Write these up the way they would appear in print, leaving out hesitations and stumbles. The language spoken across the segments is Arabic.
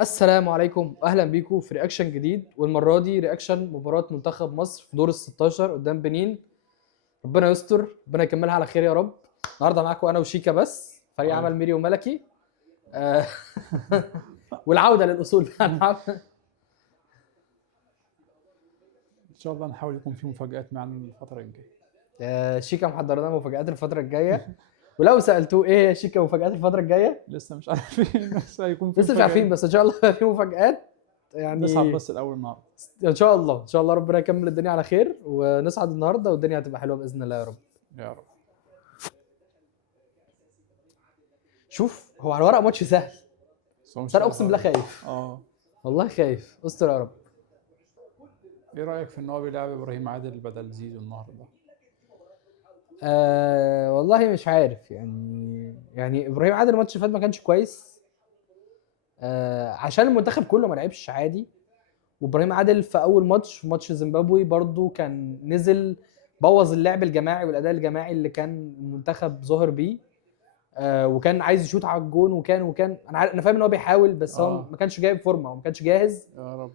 السلام عليكم، اهلا بيكم في رياكشن جديد، والمره دي رياكشن مباراه منتخب مصر في دور ال 16 قدام بنين. ربنا يستر، ربنا يكملها على خير يا رب. النهارده معاكم انا وشيكا، بس فريق أيوة. عمل ميري وملكي. آه، والعوده للاصول بقى. ان شاء الله نحاول يكون في مفاجآت معنا الفترة الجاية. شيكا محضر لنا مفاجآت الفتره الجايه، ولو سالتوه ايه هي شيكا مفاجآت الفتره الجايه لسه مش عارفين بس هيكون في لسه مش عارفين، بس ان شاء الله في مفاجآت نصعد يعني. بس الأول النهارده. ان شاء الله ان شاء الله ربنا يكمل الدنيا على خير ونصعد النهارده والدنيا هتبقى حلوه باذن الله يا رب. يا رب. شوف، هو على الورق ماتش سهل، بس هو مش بس انا سهل اقسم بالله خالص. خايف، اه والله خايف، استر يا رب. ايه رأيك في ان هو بيلعب ابراهيم عادل بدل زيزو النهارده؟ والله مش عارف، يعني ابراهيم عادل الماتش اللي فات ما كانش كويس، عشان المنتخب كله ما لعبش عادي. وابراهيم عادل في اول ماتش، في ماتش زيمبابوي برضو، كان نزل بوظ اللعب الجماعي والاداء الجماعي اللي كان المنتخب ظاهر بيه. وكان عايز يشوط على الجون، وكان انا فاهم ان هو بيحاول، بس هو اه ما كانش جايب فورمه وما كانش جاهز. يا رب.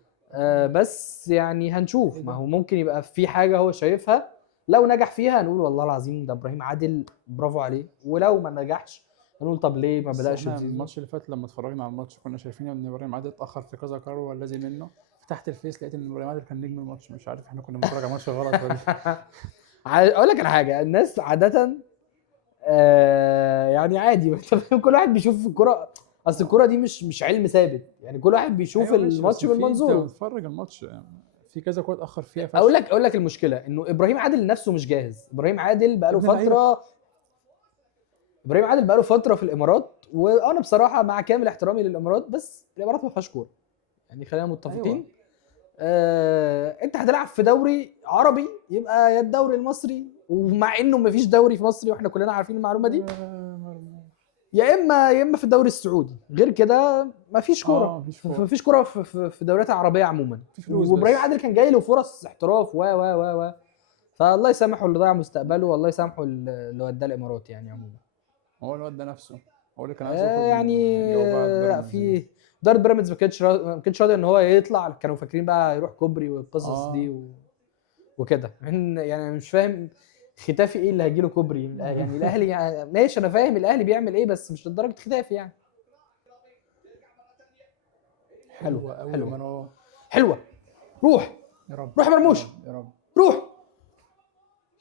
بس يعني هنشوف، ايه ما ده؟ هو ممكن يبقى في حاجه هو شايفها. لو نجح فيها هنقول والله العظيم ده ابراهيم عادل برافو عليه، ولو ما نجحش هنقول طب ليه ما بس بداش احنا بزيزو. الماتش اللي فات لما اتفرجنا على الماتش كنا شايفين ان ابراهيم عادل اتأخر في كذا قرار والذي منه. فتحت الفيس لقيت ان ابراهيم عادل كان نجم الماتش، مش عارف احنا كنا بنتفرج على الماتش غلط ولا اقول لك على حاجه، الناس عاده يعني عادي. انت فاهم، كل واحد بيشوف الكرة، اصل الكرة دي مش علم ثابت، يعني كل واحد بيشوف ايوه ماشي، بس الماتش من في انت منظوره. بتتفرج الماتش في كذا كوره اتأخر فيها اقول فشخ. لك اقول لك المشكله انه ابراهيم عادل نفسه مش جاهز. ابراهيم عادل يا بقاله ابن اللعيبه. فتره، ابراهيم عادل بقاله فتره في الامارات، وانا بصراحه مع كامل احترامي للامارات، بس الامارات ما فيهاش كوره، يعني خلينا ايوه. متفقين. انت هتلعب في دوري عربي، يبقى يا الدوري المصري، ومع انه ما فيش دوري في مصر واحنا كلنا عارفين المعلومه دي، مرموش. يا اما في الدوري السعودي، غير كده ما فيش كوره. مفيش ما كوره. فيش كوره في الدوريات العربيه عموما. في فلوس وابراهيم بس. عادل كان جاي له فرص احتراف و فالله يسامحه اللي ضيع مستقبله، والله يسامحه اللي وداه الامارات يعني عموما. هو الواد ده نفسه هو اللي كان عايز يخرج يعني من جوابات لا، بيراميدز دي. في اداره بيراميدز ما كانش راضي ان هو يطلع، كانوا فاكرين بقى يروح كوبري والقصص دي اه وكده. يعني أنا مش فاهم ختافي ايه اللي هيجي له كوبري يعني الاهلي، يعني ماشي انا فاهم الاهلي بيعمل ايه، بس مش لدرجه ختافي يعني. حلو حلوه قوي يا حلو مروان. حلوه. روح، يا رب روح يا يا مرموش، رب يا رب. روح.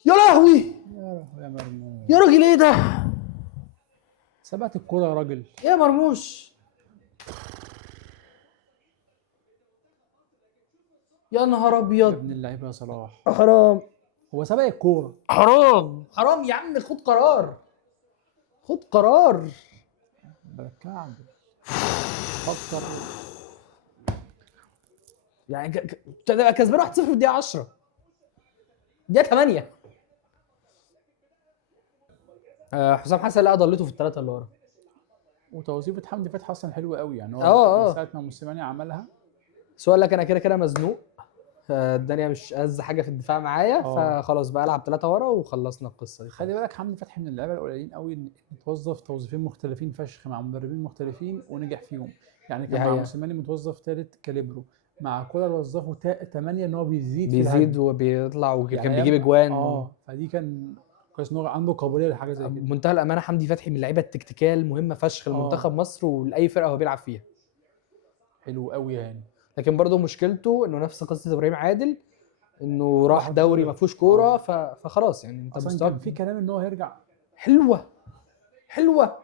يا لهوي، يا رب يا مرموش. يا راجل ايه ده، سبقت الكوره يا راجل. يا مرموش، يا نهار يا ابيض. ابن اللعيبه يا صلاح. حرام، هو سبق الكوره. حرام حرام يا عم، خد قرار، خد قرار. بالكعب. فكر. يعني تبقى كسبان 1-0 في الدقيقه 10، الدقيقه 8. حسام حسن لقى ضلته في الثلاثه اللي ورا. وتوظيفه حمدي فتحي اصلا حلوه قوي، يعني هو من اه ساعه ما موسيماني عملها. سؤال لك، انا كده كده مزنوق، الدنيا مش ألذ حاجه في الدفاع معايا، اه فخلاص بقى العب ثلاثه ورا وخلصنا القصه دي خلي خلاص. بالك حمدي فتحي من اللعيبه القليلين قوي ان توظف توظيفين مختلفين فشخ مع مدربين مختلفين ونجح فيهم. يعني دي كان مع حقيقه، موسيماني متوظف ثالث كاليبرو، مع كولر وظفه 8 ان هو بيزيد في بيزيد الهجم. وبيطلع وكان يعني بيجيب ايام اجوان. فدي كان كويس ان هو عنده قابليه لحاجه زي كده. بمنتهى الامانه حمدي فتحي من اللعيبه التكتيكال مهمه فشخ اه لمنتخب مصر ولاي فرقه هو بيلعب فيها. حلو قوي يعني. لكن برضه مشكلته انه نفس قصه ابراهيم عادل، انه راح راح دوري ما دوري. فيهوش كوره، فخلاص يعني انت اصلا مستواك. كان في كلام ان هو هيرجع. حلوه حلوه.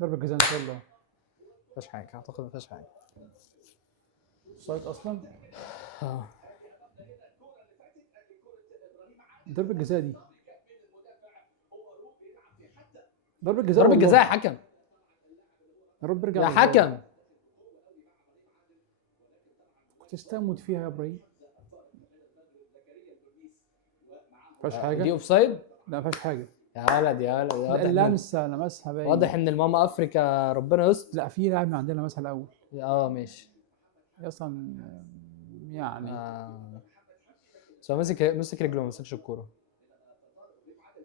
ضربه جزاء ان شاء الله. ما فيهاش حاجه، اعتقد ما فيهاش حاجه. سايت اصلا. آه. ضربه جزاء دي. ضربه جزاء ضربه والله. جزاء يا حكم، يا رب ارجع يا للفار. حكم. كنت استموت فيها يا ابراهيم. ما فيهاش حاجه. دي اوف سايد. لا ما فيهاش حاجه. يا ولد يا ولد، لا اللمسه لمسها باين. واضح ان الماما افريكا ربنا يستر. لا في لاعب من عندنا لمسها الاول. ماشي. اصلا يعني. بس هو مسك رجله، ما مسكش الكوره،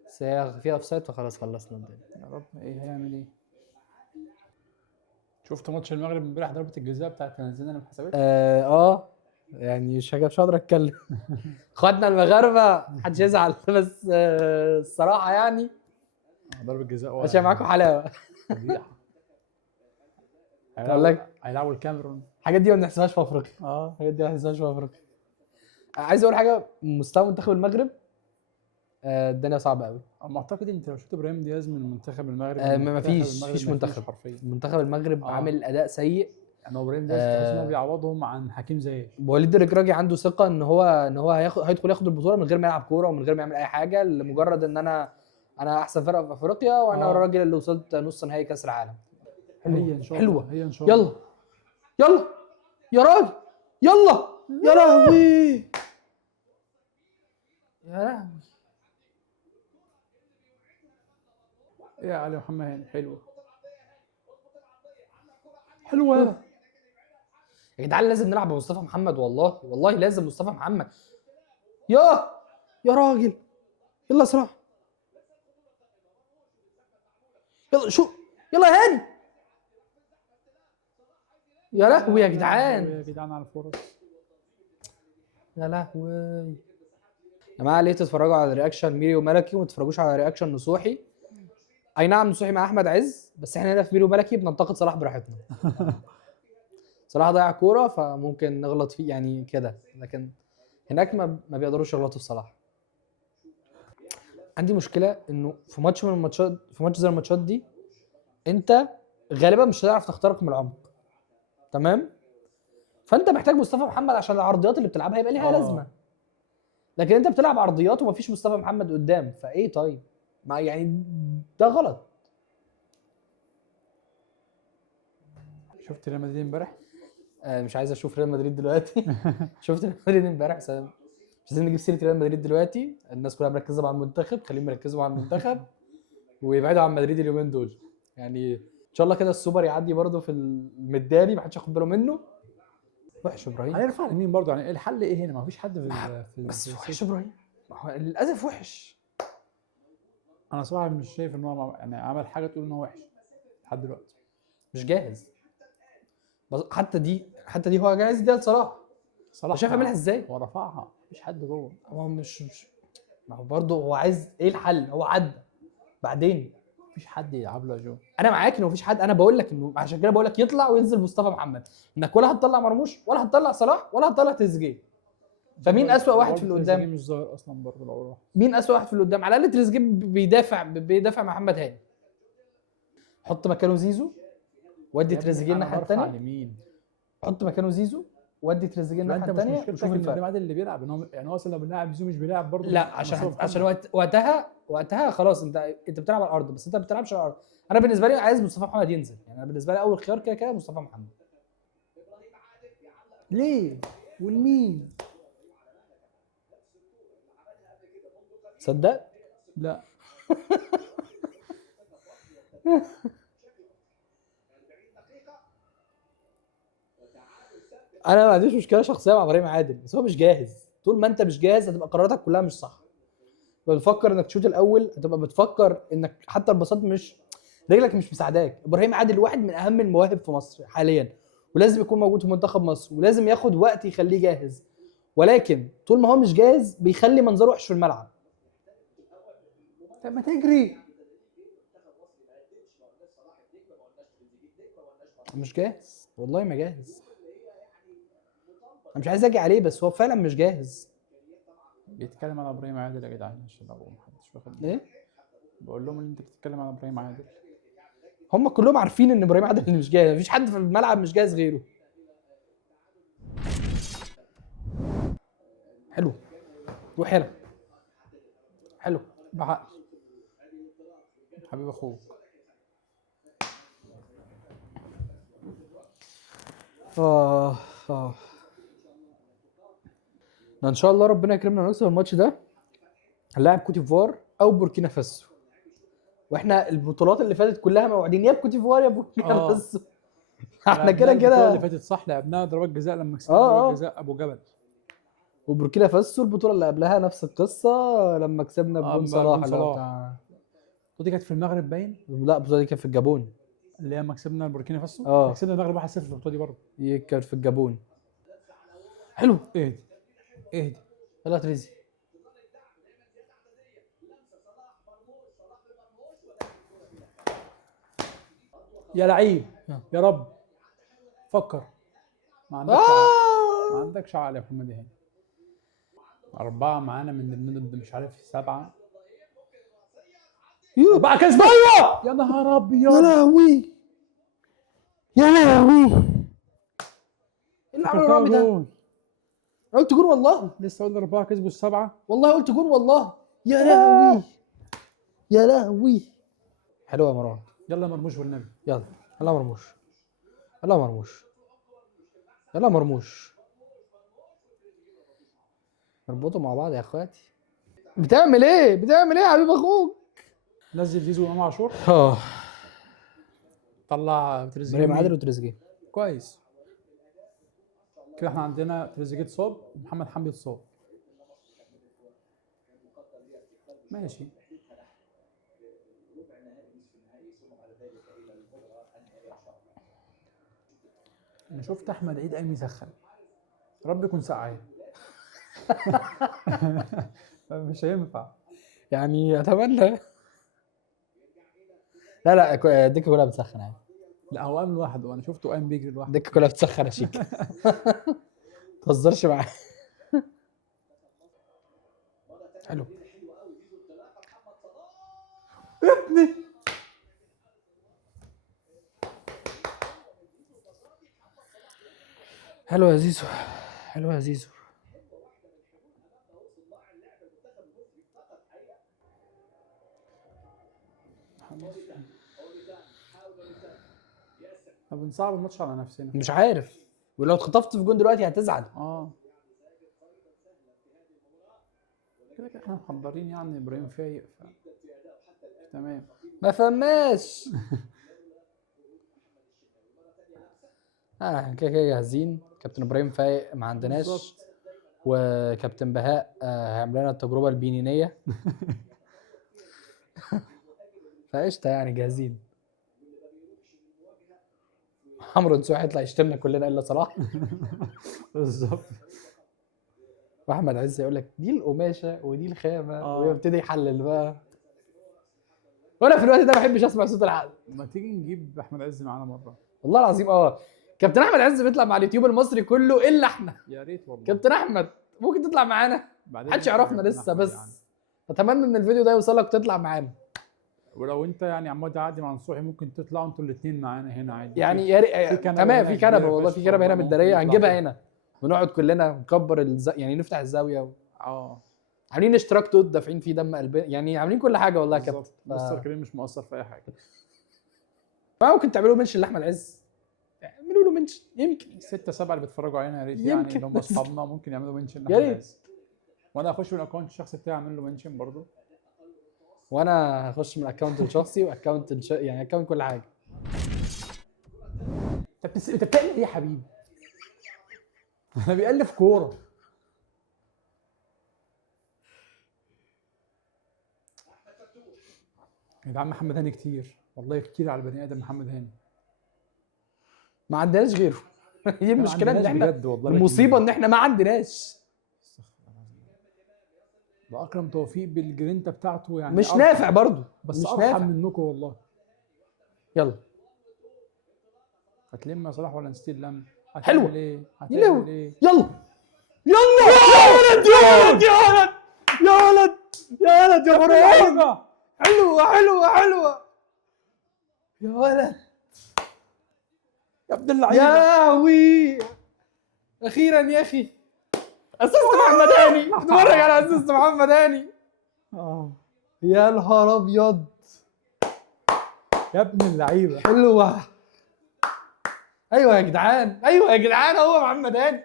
بس هي فيها اوف سايد، فخلاص خلصنا الدنيا. يا رب ايه هيعمل ايه. شفت ماتش المغرب امبارح، ضربه الجزاء بتاعت فنزينا اللي ما اتحسبتش. يعني مش هقدر اتكلم. اخواتنا المغاربه محدش يزعل، بس الصراحه يعني ضربه جزاء عشان معاكم حلاوه. فضيحه. اقول لك هيلعبوا الكاميرون. الحاجات دي ما بنحسبهاش في افريقيا، الحاجات دي ما بنحسبهاش في افريقيا. عايز اقول حاجه، مستوى منتخب المغرب الدنيا صعبه قوي. اما اعتقد انت لو شفت ابراهيم دياز من منتخب المغرب، ما فيش منتخب حرفيا. منتخب المغرب عامل اداء سيء. يعني ابراهيم دياز تحس ان هو بيعوضهم عن حكيم زياش. وليد الركراجي عنده ثقه ان هو هيدخل ياخد البطوله من غير ما يلعب كوره ومن غير ما يعمل اي حاجه، لمجرد ان انا احسن فرقه في افريقيا، وانا الراجل اللي وصلت نص نهائي كاس العالم. هي ان شاء الله، هي ان شاء الله. يلا يا راجل، يلا يا لهوي، يا لهوي. ايه يا علي محمد هاني، حلوه حلوه. يا جدعان لازم نلعب بمصطفى محمد، والله لازم مصطفى محمد. يا راجل، يلا يا صلاح، يلا شو، يلا يا هاني. يا لهوي يا جدعان، يا جدعان على الفرص. يا لهوي يا جماعه. ليه تتفرجوا على رياكشن ميري وملكي وما تتفرجوش على رياكشن نصوحي؟ اي نعم نصوحي مع احمد عز، بس احنا هنا في ميري وملكي بننتقد صلاح براحتنا. صلاح ضيع كوره فممكن نغلط فيه يعني كده، لكن هناك ما بيقدروش يغلطوا في صلاح. عندي مشكله انه في ماتش من الماتشات، في ماتش زي الماتشات دي، انت غالبا مش هتعرف تخترق من العمق، تمام؟ فانت محتاج مصطفى محمد عشان العرضيات اللي بتلعبها يبقى ليها لازمه. لكن انت بتلعب عرضيات ومفيش مصطفى محمد قدام، فايه طيب؟ ما يعني ده غلط. شفت ريال مدريد امبارح؟ مش عايز اشوف ريال مدريد دلوقتي. شفت ريال مدريد امبارح، مش عايزين نجيب سيره ريال مدريد دلوقتي. الناس كلها مركزه مع المنتخب، خليهم يركزوا مع المنتخب ويبعدوا عن مدريد اليومين دول. يعني ان شاء الله كده السوبر يعدي برده في المداري، ما حدش ياخد باله منه. وحش ابراهيم. هنرفع لمين برضه؟ يعني الحل ايه هنا؟ ما فيش حد في بس وحش ابراهيم، للاسف وحش. انا صراحه مش شايف ان هو يعني عمل حاجه تقول ان هو وحش لحد دلوقتي. مش جاهز. حتى دي هو جاهز دي صلاح شايف يعملها ازاي؟ هو رفعها، مفيش حد جوه. هو مش ما هو برضه هو عايز ايه الحل؟ هو عدى بعدين مفيش حد يلعب له يا جو. انا معاك انه مفيش حد، انا بقول لك انه عشان كده بقول لك يطلع وينزل مصطفى محمد، انك ولا هتطلع مرموش ولا هتطلع صلاح ولا هتطلع تريزيجيه. فمين اسوأ واحد في اللي قدام؟ تريزيجيه مش ظاهر اصلا برضه لو مين اسوأ واحد في اللي قدام؟ على الاقل تريزيجيه بيدافع محمد هاني. حط مكانه زيزو وادي تريزيجيه الناحيه الثانيه. حط مكانه زيزو وادي تريزيجيه الناحيه الثانيه وشوف الفرق. انت اللي بيلعب ان هو يعني هو اصلا لو بنلعب زيزو مش بيلعب برضه. لا عشان وقتها خلاص انت بتلعب على الارض، بس انت ما بتلعبش على الارض. انا بالنسبه لي عايز مصطفى محمد ينزل، يعني انا بالنسبه لي اول خيار كده مصطفى محمد. ليه والمين؟ صدق؟ لا. انا ما عنديش مشكله شخصيه مع ابراهيم عادل، بس هو مش جاهز. طول ما انت مش جاهز هتبقى قراراتك كلها مش صح. بتفكر انك تشوت الاول، هتبقى بتفكر انك حتى البساط مش رجلك مش مساعداك. ابراهيم عادل واحد من اهم المواهب في مصر حاليا، ولازم يكون موجود في منتخب مصر، ولازم ياخد وقت يخليه جاهز. ولكن طول ما هو مش جاهز بيخلي منظره وحش في الملعب. طب ما تجري. مش جاهز، والله ما جاهز. انا مش عايز اجي عليه، بس هو فعلا مش جاهز. بيتكلم على ابراهيم عادل يا جدعان عشان لو محدش واخد ايه؟ بقول لهم ان انت بتتكلم على ابراهيم عادل. هم كلهم عارفين ان ابراهيم عادل اللي مش جاهز، مفيش حد في الملعب مش جاهز غيره. حلو، روح يلا. حلو بعقل حبيب اخوك. ان شاء الله ربنا يكرمنا ونكسب الماتش ده. هنلاعب كوت ديفوار او بوركينا فاسو، واحنا البطولات اللي فاتت كلها موعدين يا بكوت ديفوار يا بوركينا فاسو. احنا كده البطوله اللي فاتت صح لعبناها ضربات جزاء لما كسبنا ضربات جزاء ابو جبل. وبوركينا فاسو البطوله اللي قبلها نفس القصه لما كسبنا بجون صلاح اللي هو بتاع. دي كانت في المغرب باين؟ لا البطوله دي كانت في الجابون. اللي هي ما كسبنا البوركينا فاسو. اه. كسبنا المغرب 1-0 في البطوله دي برضه. دي كانت في الجابون. حلو. اهدي اهدي. يلا تريزي. يا لعيب يلا. يا رب فكر. ما عندكش عقل. ما آه. عندكش عقل يا محمد هاني. 4 معانا من ضمن مش عارف 7. 4 كسب. ايوه. يا نهار يا ابيض. لهوي يا لهوي. ايه اللي عمله رامي ده؟ جول. أنا قلت جول والله. لسه قلنا 4 كسبوا ال7. والله قلت جول والله. يا لهوي يا لهوي. حلوه يا مروان. يلا يا مرموش والنبي. يلا يلا يا مرموش. يلا يا مرموش. يلا يا مرموش. نربطوا مع بعض يا اخواتي. بتعمل ايه؟ بتعمل ايه يا حبيب اخوك؟ نزل زيزو وامام عاشور. اه. طلع تريزيجيه. ابراهيم عادل وتريزيجيه. كويس. كده احنا عندنا تريزيجيه اتصاب ومحمد حمدي اتصاب. ماشي. انا شفت احمد عيد قايم يسخن. رب يكون سقعان. مش هينفع. يعني اتمنى. لا لا الدكه كلها بتسخن عادي. لا هو قام لوحده. انا شفته قايم بيجري لوحده. الدكه كلها بتسخن يا شيك. ما تهزرش معايا. حلو يا ابني. حلو يا زيزو. حلو يا زيزو. طب بنصعب الماتش على نفسنا. مش عارف. ولو اتخطفت في جون دلوقتي هتزعل. كده كده احنا محضرين يعني ابراهيم فايق تمام. ما فهماش. كده كده جاهزين. كابتن ابراهيم فايق ما عندناش بالظبط. وكابتن بهاء هيعمل لنا التجربه البنينيه. فقشطه يعني جاهزين. عمرو نسوح هيطلع يشتمنا كلنا الا صلاح. بالظبط. واحمد عز يقول لك دي القماشه ودي الخامه ويبتدي يحلل بقى. وانا في الوقت ده ما بحبش اسمع صوت العقل. ما تيجي نجيب احمد عز معانا مره. والله العظيم كابتن احمد عز بيطلع مع اليوتيوب المصري كله الا احنا. يا ريت والله. كابتن احمد ممكن تطلع معانا. محدش يعرفنا لسه بس يعني. اتمنى ان الفيديو ده يوصلك وتطلع معانا. ولو انت يعني عماد عادي مع نصوحي ممكن تطلعوا انتوا الاثنين معانا هنا عادي. يعني يا ريت تمام. في كنبه والله. في كنبه هنا متداريه هنجيبها هنا ونقعد كلنا نكبر يعني نفتح الزاويه عاملين اشتراك توت دافعين فيه دم قلبنا. يعني عاملين كل حاجه والله يا كابتن. مستر كريم مش مقصر في اي حاجه. ممكن تعملوا منشن لاحمد عز. اعملوا له منشن يمكن 6-7 اللي بيتفرجوا علينا يا ريت يعني اللي هم اصحابنا ممكن يعملوا منشن يا ريت. وانا اخش من الاكونت الشخصي بتاعي اعمل له منشن برضه. وانا هخش من الاكونت الشخصي واكونت يعني اكونت كل حاجه. انت بتعمل ايه يا حبيبي؟ انا بيألف كوره. يا جدعان محمد هاني كتير والله كتير على البني ادم. محمد هاني ما عندناش غيره. هي المشكله ان احنا المصيبه ان احنا ما عندناش. ده اكرم توفيق بالجرينتا بتاعته يعني مش نافع برضه. بس مش ارحم نافع منكم والله. يلا هتلم يا صلاح ولا نستيل لم؟ حلوه. هتعمل ايه؟ يلا يلا يا ولد يا ولد يا ولد يا ولد يا ولد يا مروان. حلوه حلوه حلوه يا ولد يا ابن اللعيبه. يا لهوي اخيرا يا اخي. اسست محمد هاني. اتفرج على اسست محمد هاني. يا نهار ابيض يا ابن اللعيبه. حلوه. ايوه يا جدعان. ايوه يا جدعان هو محمد هاني.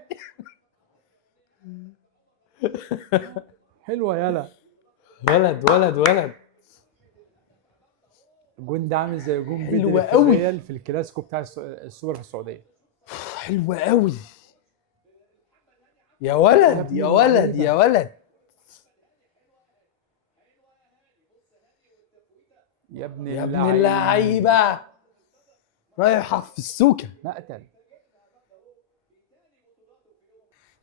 حلوه يالا. ولد ولد ولد. الجون ده عامل زي جون حلوه قوي في الكلاسيكو بتاع السوبر في السعوديه. حلوه قوي يا ولد يا ولد يا ولد. يا ابن اللعيبه. رايحه في السوكه. مقتل.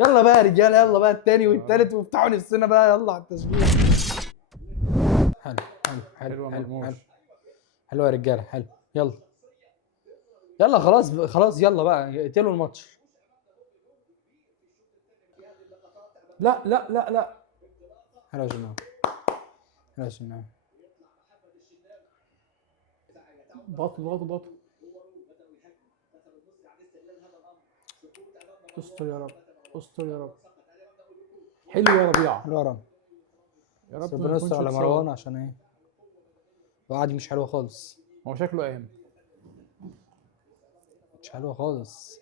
يلا بقى يا رجاله، يلا بقى التاني والتالت وافتحوا نفسنا بقى، يلا على التشجيع. حلو حلو حلوة حلو مرموش. حلو حلو يا رجاله، حلو. يلا يلا خلاص خلاص، يلا بقى اقتلوا الماتش. لا لا لا لا. حلو يا شناوي، حلو يا شناوي. ضغط ضغط ضغط. استر يا رب، استر يا رب. حلو يا ربيعه. حلو يا رب. يا رب ربنا ما يستر يكونش على اتصاب. مروان، عشان ايه الوقعه دي مش حلوه خالص، هو شكله قام. مش حلوه خالص.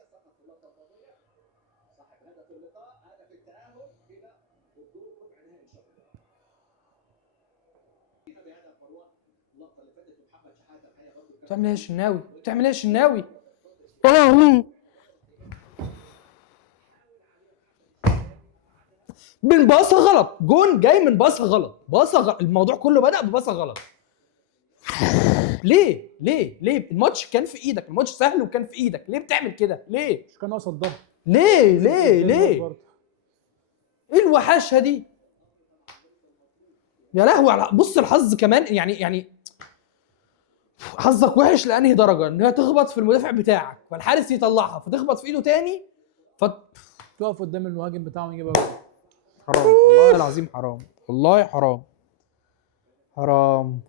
بتعمل ايه يا شناوي؟ بتعمل ايه يا شناوي؟ يا لهوي، من باصه غلط، جون جاي من باصه غلط، باصه غلط. الموضوع كله بدأ بباصه غلط. ليه ليه ليه؟ الماتش كان في ايدك، الماتش سهل وكان في ايدك، ليه بتعمل كده؟ ليه مش كان ناقص الضغط. ليه ليه ليه؟ برضه. ايه الوحاشه دي؟ يا لهوي على بص الحظ كمان، يعني حظك وحش لانهي درجه؟ انها تخبط في المدافع بتاعك فالحارس يطلعها فتخبط في ايده تاني تقف قدام المهاجم بتاعه يجيبها جول. حرام والله العظيم، حرام والله، حرام حرام.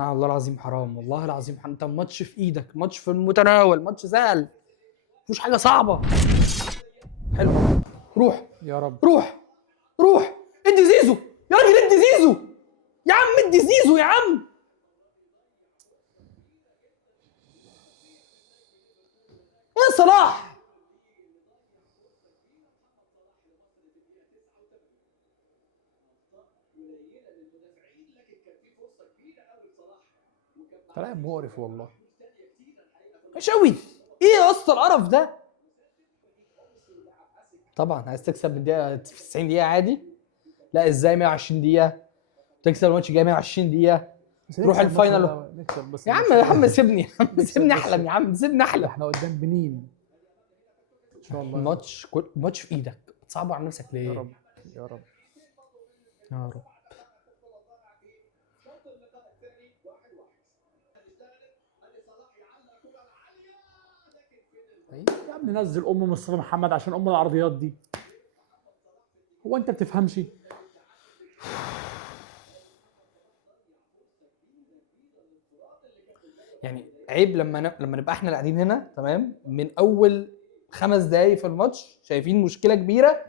والله العظيم حرام، والله العظيم انت الماتش في ايدك، ماتش في المتناول، ماتش سهل، مفيش حاجه صعبه. حلو، روح يا رب. روح روح، ادي زيزو يا راجل، ادي زيزو يا عم، ادي زيزو يا عم. يا صلاح لاعب مقرف والله. مش قوي. ايه يا اسطى القرف ده؟ طبعا عايز تكسب من دقيقه في 90 دقيقه عادي؟ لا ازاي 120 دقيقه تكسب الماتش جاي 120 دقيقه تروح الفاينل؟ نكسب بس. يا عم يا عم سيبني، يا عم سيبني احلم، يا عم سيبني احلم. احنا قدام بنين ان شاء الله. الماتش في ايدك، تصعب على نفسك ليه؟ يا رب يا رب يا رب. يا عم نزل ام مصطفى محمد عشان ام العرضيات دي. هو انت بتفهمش؟ يعني عيب لما نبقى احنا قاعدين هنا تمام من اول 5 دقايق في الماتش شايفين مشكله كبيره،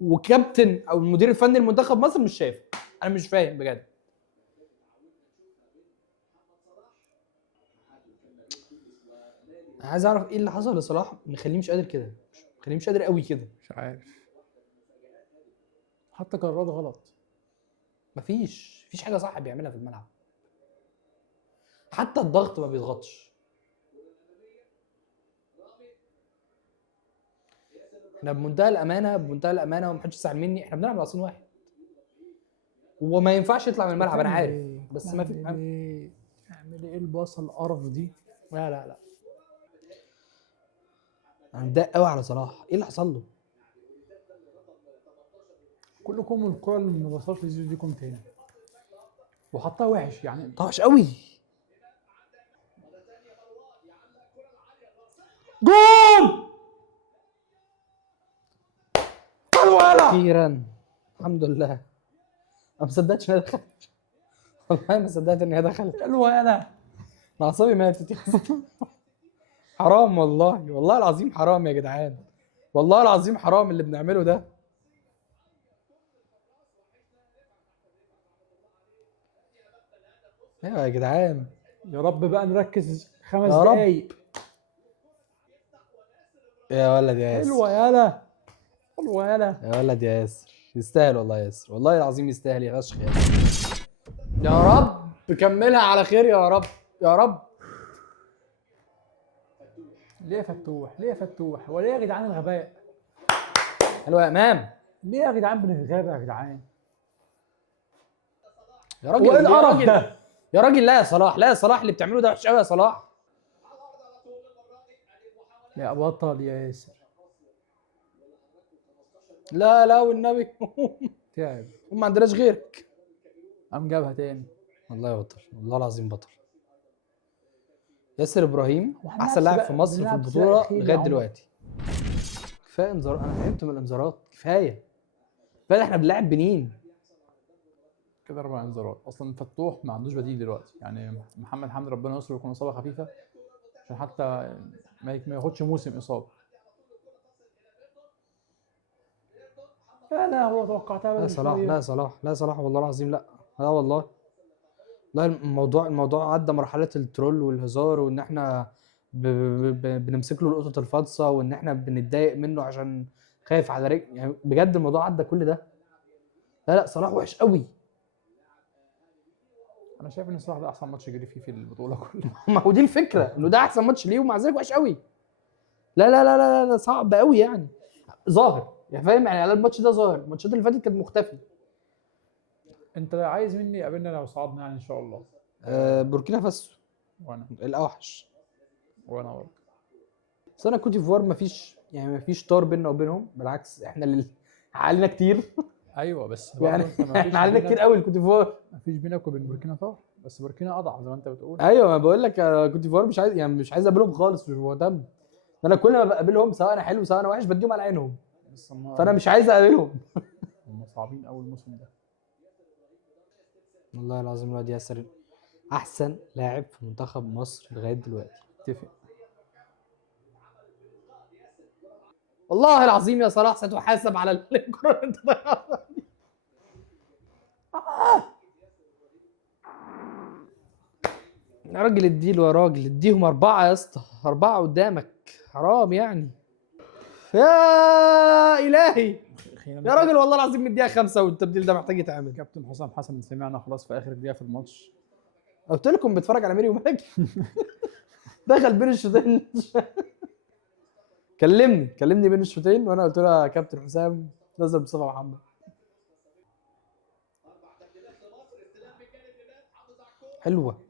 وكابتن او المدير الفني لمنتخب مصر مش شايف. انا مش فاهم بجد. عايز اعرف ايه اللي حصل لصلاح مخليه مش قادر كده، مخليه مش قادر قوي كده. مش عارف. حتى قرارات غلط. مفيش حاجه صح بيعملها في الملعب. حتى الضغط ما بيضغطش. احنا بمنتهى الامانه ومحدش يزعل مني، احنا بنلعب راسين واحد وما ينفعش يطلع من الملعب، انا عارف بس ما في. اعمل ايه الباصه القرف دي؟ لا لا لا. انا متضايق قوي على صلاح، ايه اللي حصل له؟ كلكم الكره اللي ما وصلش لزيزو دي كوم تاني وحطها وحش يعني. طاش قوي. جول اخيرا الحمد لله. انا ما صدقتش انها دخلت، والله ما صدقت ان هي دخلت. حلوه يالا. انا اعصابي ماتت يا حرام والله، والله العظيم حرام يا جدعان، والله العظيم حرام اللي بنعمله ده. ايوه يا جدعان. يا رب بقى نركز 5 يا رب. دقايق. يا ولد يا ياسر، حلوه يالا، حلوه يالا. يا ولد يا ياسر، يستاهل والله يا ياسر، والله العظيم يستاهل يا فشخ يا ياسر. يا رب كملها على خير يا رب، يا رب. ليه يا فتوح؟ ليه يا فتوح؟ وليه يا جدعان الغباء؟ حلو يا امام. ليه يا جدعان بنتغاب يا جدعان؟ يا راجل هو ايه يا القرف راجل ده؟ يا راجل، لا يا صلاح، لا يا صلاح، اللي بتعمله ده وحش قوي يا صلاح. يا بطل يا ياسر. لا لا والنبي تعب. هم ما عندناش غيرك. قام جابها تاني. والله بطل، والله العظيم بطل. ياسر ابراهيم واحنا احسن لاعب بنلعب في مصر في بنلعب البطوله سباق خيل يا لغايه عمر. دلوقتي. كفايه انذار، انا تعبت من الانذارات، كفايه. كفايه احنا بنلعب بنين. كده 4 انذارات. اصلا فتوح ما عندوش بديل دلوقتي، يعني محمد حمدي ربنا يستر يكون اصابه خفيفه عشان حتى ما ياخدش موسم اصابه. لا هو توقعتها لا بدري صلاح، شويه. لا صلاح، لا صلاح، والله العظيم لا. لا والله. لا الموضوع عدى مرحله الترول والهزار، وان احنا بنمسك له القطط الفاطسه، وان احنا بنتضايق منه عشان خايف على رجل. يعني بجد الموضوع عدى كل ده. لا لا صلاح وحش قوي. انا شايف ان صلاح ده احسن ماتش جري فيه في البطوله كلها. ما هو دي الفكره، انه ده احسن ماتش ليه ومع ذلك وحش قوي. لا لا لا لا لا، صعب قوي يعني. ظاهر يعني، فاهم يعني، على الماتش ده ظاهر. الماتشات اللي فاتت كانت مختفي. انت لو عايز مني قابلنا لو صعدنا يعني ان شاء الله. بوركينا فاسو وانا الاوحش. برضه. بس انا كوت ديفوار مفيش طار بيننا وبينهم، بالعكس احنا اللي علينا كتير. ايوه بس يعني برضه انت ما فيش احنا علينا كتير قوي الكوت ديفوار. ما فيش بينك وبين بوركينا طار، بس بوركينا اضعف زي ما انت بتقول. ايوه ما بقول لك، كوت ديفوار مش عايز، يعني مش عايز اقابلهم خالص، مش مهتم. انا كل ما بقابلهم سواء انا حلو سواء انا وحش بديهم على عينهم، بس هم فانا مش عايز اقابلهم. هم صعبين قوي الموسم ده. والله العظيم الواد ياسر احسن لاعب في منتخب مصر لغايه دلوقتي. اتفق. والله العظيم يا صلاح ستحاسب على الكره اللي انت ضيعتها. يا راجل اديله، يا راجل اديهم 4 يا اسطى، 4 قدامك، حرام يعني. يا الهي يا راجل، والله العظيم مديها 5 والتبديل ده محتاج يتعمل. كابتن حسام حسن سمعنا خلاص في اخر دقيقه في الماتش. قلت لكم بتفرج على ميري وماجي. دخل بين الشوطين. كلمني بين الشوطين، وانا قلت له يا كابتن حسام نزل مصطفى محمد. حلوه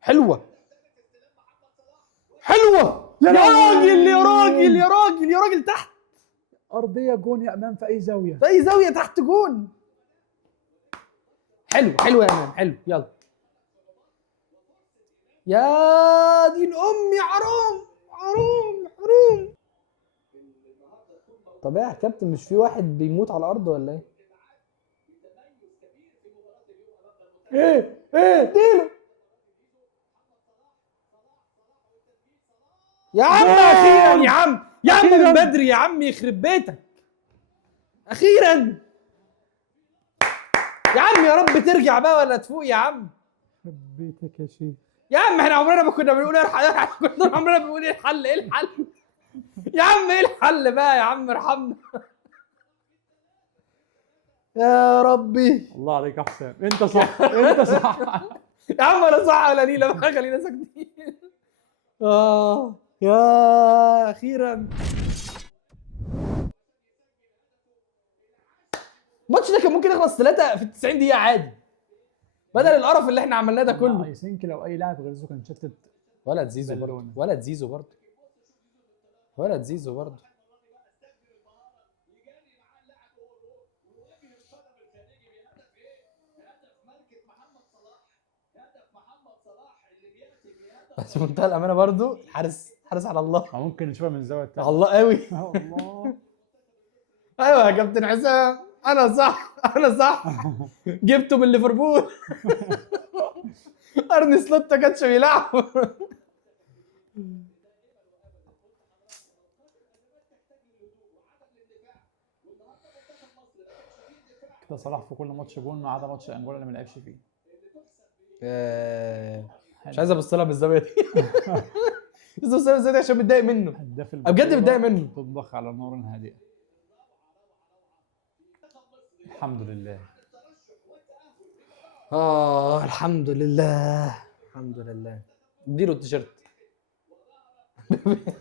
حلوه حلوه يا راجل يا راجل يا راجل يا راجل، تحت ارضيه جون يا امام في اي زاويه. في اي زاويه تحت جون. حلو يا امام، حلو. يلا يا دين امي، حرام حرام حرام. طب ايه يا كابتن، مش في واحد بيموت على الارض ولا ايه؟ ايه اديله يا عم. اخيرا يا عم، يا عم من بدري يا عم، يخرب بيتك. اخيرا يا عم، يا رب ترجع بقى ولا تفوق يا عم. بيتك يا شيخ. يا عم احنا عمرنا ما كنا بنقول ايه الحل، كنا عمرنا بنقول ايه الحل، ايه الحل يا عم، ايه الحل بقى يا عم، ارحمنا يا ربي. الله عليك يا حسام، انت صح انت صح. يا عم ولا صح ولا نيله بقى، خلينا ساكتين. يا اخيرا. الماتش ده كان ممكن يخلص 3 في 90 دقيقة عادي، بدل القرف اللي احنا عملناه ده كله. اي ثينك لو اي لاعب غير زيزو كان شتت. ولد زيزو برضه، بالونه. ولد زيزو برضه، ولد زيزو برضه. بس بمنتهى الامانه برضه الحارس حارس على الله، ممكن نشوفها من الزاويه الثانيه. على الله قوي. الله. ايوه يا كابتن حسام، انا صح انا صح. جبته من ليفربول. ارني سلوت ما كانش بيلعب. كده صلاح في كل ماتش جون ما عدا ماتش انجولا اللي ما لعبش فيه. مش عايز ابص لها من الزاويه دي. بس ابص لها من الزاويه دي عشان متضايق منه. هداف بجد متضايق منه. تطبخ على نار هادئه. الحمد لله. الحمد لله الحمد لله. اديله التيشيرت.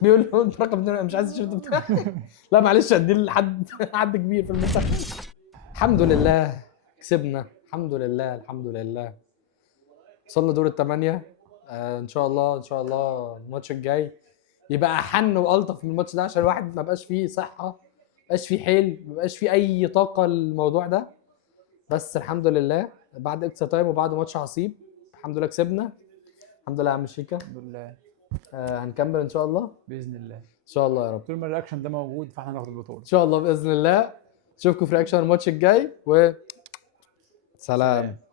بيقول له انت رقم 2 مش عايز التيشيرت بتاعي. لا معلش اديه لحد كبير في المنتخب. الحمد لله كسبنا الحمد لله الحمد لله. وصلنا دور الثمانية. ان شاء الله ان شاء الله الماتش الجاي يبقى احن والطف من الماتش ده، عشان الواحد ما بقاش فيه صحة، ما بقاش فيه حيل، ما بقاش فيه اي طاقة للموضوع ده. بس الحمد لله بعد اكسترا تايم وبعد ماتش عصيب الحمد لله كسبنا. الحمد لله يا عم شيكا. الحمد لله. هنكمل ان شاء الله باذن الله. ان شاء الله يا رب. طول ما الرياكشن ده موجود فاحنا هناخد البطوله ان شاء الله باذن الله. اشوفكم في رياكشن الماتش الجاي، و سلام.